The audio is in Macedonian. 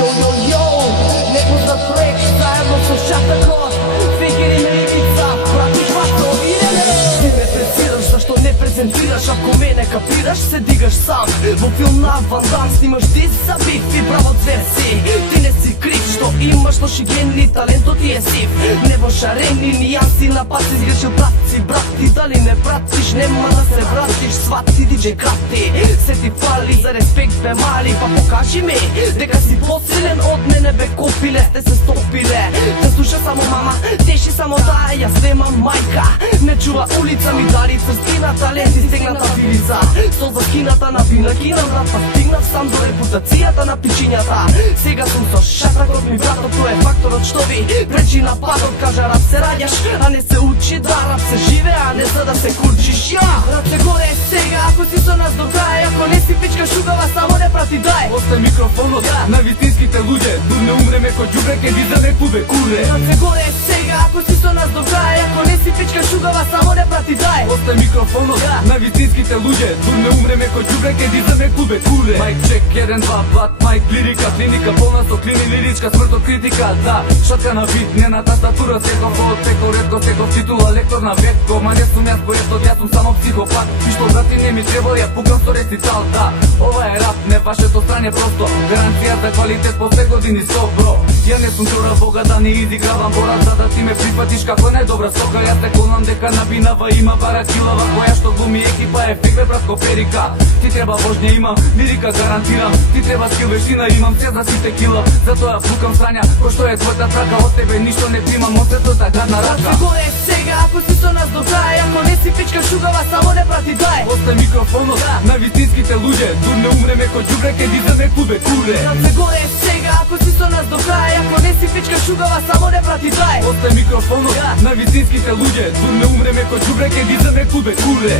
Йо-йо-йо, непознат проект, заедно со Шатакот. Фейкери ме Ибица, прати хвато, идеме! Ти ме презираш, зашто не презентираш? Ако мене капираш, се дигаш сам. Во филм на Ван Дам снимаш дис за биф и право си. Ти не си крив, што имаш лоши гени, талентот ти е сив. Не во шарени нијанси, на пат си сгрешил брат ти, дали не пратиш, нема да се вратиш. Свати диджей крати, се ти фали за респект бе мали. Па покажи ми, дека си посилен од мене бе копиле. Те се стопиле, те слуша само мама, теши само таа, јас немам мајка. Не чува улица ми дали црстина, талент и стегната вилица. Со закината на винакина, брат, па стигнав сам до репутацијата на пичињата. Сега сум со Шатакот ми братот, тој е факторот што ви пречи на падот. Кажа рап се раѓаш, а не се учи, да рап се живе, а не за да се курчиш. Ја, рап се горе сега, ако си со нас до крај, ако не си пичка шугава, само не прати дај. Остай микрофонот на вистинските луѓе, дур не умреме ко џубре, ке дизаме кубе куре. Рап се горе сега, ако си со нас до крај, ако не си пичка шугава, само не прати дај. Остай микрофонот на вистинските луѓе, дур не умреме ко џубре, ке дизаме кубе куре. Майк чек 1, 2, блат, майк лирика, клиника, полна со клини лиричка, смрт од критика. Да, шатка на бит, не на тастатура, секов од секов ретко, секов титула, лектор на ветко. Ма не сум јас поетот, јас сум само психопат. И што брати не ми треба, ја пукам со рецитал. Да, ова е рап, не вашето страње просто. Гаранција за квалитет по 2 години со бро. Ја не сум чора бога да не изигравам борат, за да ти ме прифатиш како најдобра стока. Јас те колнам дека на Бинава има бара килава, која што глуми екипа е фиг бе братко Перика. Ти треба вожња имам, лирика гарантирам. Ти треба скил вештина имам, се за сите кила. Затоа пукам страња, кој што е твојата трака. Од тебе ништо не примам, од светот гадна рака. Рап се горе сега, ако си со нас до крај, ако не си пичка шугава, само не прати дај. Остай микрофонот на вистинските луѓе, дур не умреме ко џубре, ке дизаме кубе куре. Рап се горе сега, ако си со нас до крај, ако не си пичка шугава, само не прати дај. Остай микрофонот на вистинските луѓе, дур не умреме ко џубре, ке дизаме кубе куре.